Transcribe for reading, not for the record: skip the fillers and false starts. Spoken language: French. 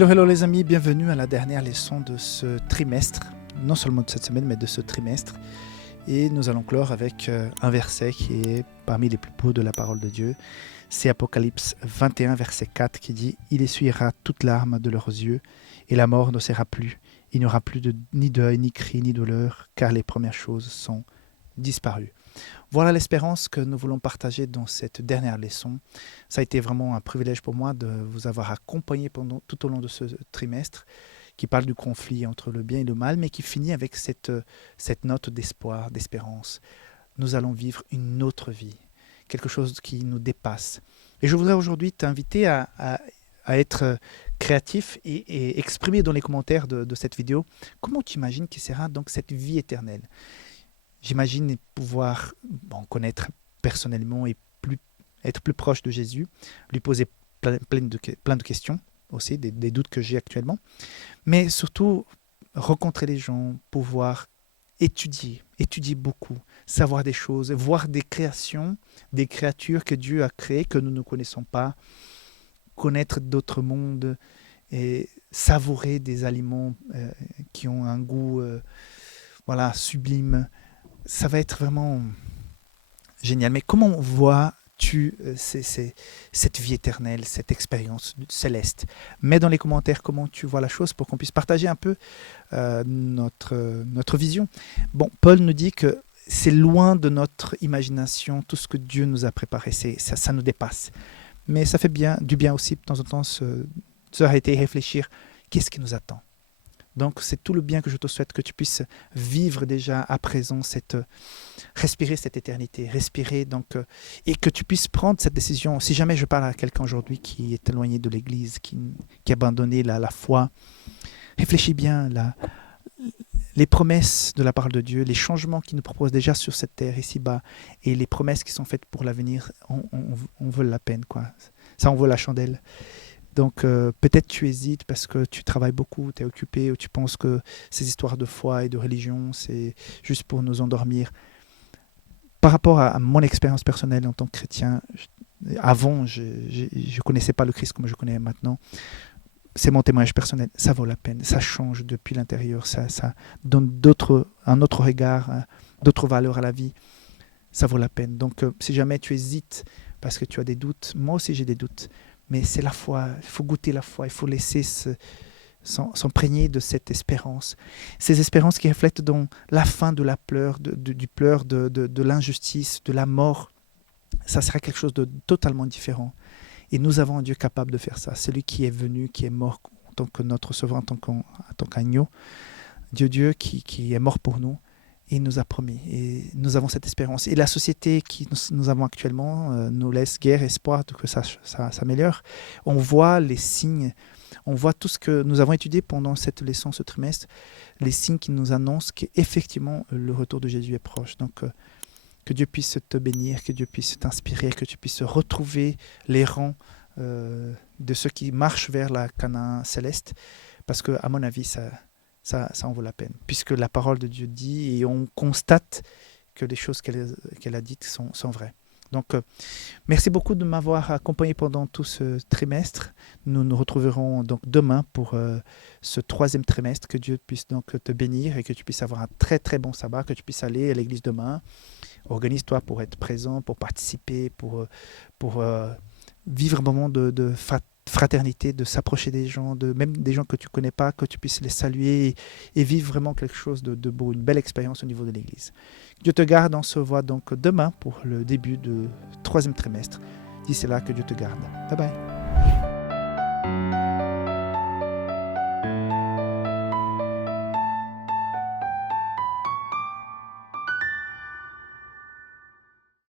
Hello les amis, bienvenue à la dernière leçon de ce trimestre, non seulement de cette semaine mais de ce trimestre. Et nous allons clore avec un verset qui est parmi les plus beaux de la parole de Dieu. C'est Apocalypse 21 verset 4 qui dit « Il essuiera toute larme de leurs yeux et la mort ne sera plus. Il n'y aura plus ni deuil, ni cri, ni douleur, car les premières choses sont disparues. » Voilà l'espérance que nous voulons partager dans cette dernière leçon. Ça a été vraiment un privilège pour moi de vous avoir accompagné tout au long de ce trimestre qui parle du conflit entre le bien et le mal, mais qui finit avec cette note d'espoir, d'espérance. Nous allons vivre une autre vie, quelque chose qui nous dépasse. Et je voudrais aujourd'hui t'inviter à être créatif et exprimer dans les commentaires de cette vidéo comment tu imagines que sera donc cette vie éternelle. J'imagine pouvoir connaître personnellement et être plus proche de Jésus, lui poser plein de questions aussi, des doutes que j'ai actuellement, mais surtout rencontrer les gens, pouvoir étudier beaucoup, savoir des choses, voir des créations, des créatures que Dieu a créées que nous ne connaissons pas, connaître d'autres mondes et savourer des aliments qui ont un goût sublime. Ça va être vraiment génial. Mais comment vois-tu cette vie éternelle, cette expérience céleste? Mets dans les commentaires comment tu vois la chose pour qu'on puisse partager un peu notre vision. Bon, Paul nous dit que c'est loin de notre imagination, tout ce que Dieu nous a préparé, ça nous dépasse. Mais ça fait du bien aussi de temps en temps s'arrêter et réfléchir, qu'est-ce qui nous attend? Donc, c'est tout le bien que je te souhaite, que tu puisses vivre déjà à présent, respirer cette éternité, et que tu puisses prendre cette décision. Si jamais je parle à quelqu'un aujourd'hui qui est éloigné de l'Église, qui a abandonné la foi, réfléchis bien les promesses de la parole de Dieu, les changements qu'il nous propose déjà sur cette terre ici-bas, et les promesses qui sont faites pour l'avenir, on veut la peine, quoi. Ça en vaut la chandelle. Donc peut-être tu hésites parce que tu travailles beaucoup, tu es occupé, ou tu penses que ces histoires de foi et de religion, c'est juste pour nous endormir. Par rapport à mon expérience personnelle en tant que chrétien, avant, je ne connaissais pas le Christ comme je connais maintenant. C'est mon témoignage personnel, ça vaut la peine, ça change depuis l'intérieur, ça donne un autre regard, d'autres valeurs à la vie, ça vaut la peine. Donc si jamais tu hésites parce que tu as des doutes, moi aussi j'ai des doutes, mais c'est la foi, il faut goûter la foi, il faut laisser s'imprégner de cette espérance. Ces espérances qui reflètent dans la fin de la pleur, du pleur, de l'injustice, de la mort. Ça sera quelque chose de totalement différent. Et nous avons un Dieu capable de faire ça. Celui qui est venu, qui est mort en tant que notre sauveur, en tant qu'agneau. Dieu qui est mort pour nous. Et il nous a promis. Et nous avons cette espérance. Et la société que nous avons actuellement nous laisse guère espoir que ça s'améliore. On voit les signes, on voit tout ce que nous avons étudié pendant cette leçon, ce trimestre, les signes qui nous annoncent qu'effectivement le retour de Jésus est proche. Donc que Dieu puisse te bénir, que Dieu puisse t'inspirer, que tu puisses retrouver les rangs de ceux qui marchent vers la Canaan céleste. Parce qu'à mon avis, ça en vaut la peine, puisque la parole de Dieu dit et on constate que les choses qu'elle a dites sont vraies. Donc, merci beaucoup de m'avoir accompagné pendant tout ce trimestre. Nous nous retrouverons donc demain pour ce troisième trimestre. Que Dieu puisse donc te bénir et que tu puisses avoir un très très bon sabbat, que tu puisses aller à l'église demain. Organise-toi pour être présent, pour participer, pour vivre un moment de fraternité, de s'approcher des gens, même des gens que tu ne connais pas, que tu puisses les saluer et vivre vraiment quelque chose de beau, une belle expérience au niveau de l'Église. Dieu te garde, on se voit donc demain pour le début du troisième trimestre. D'ici là, que Dieu te garde. Bye bye.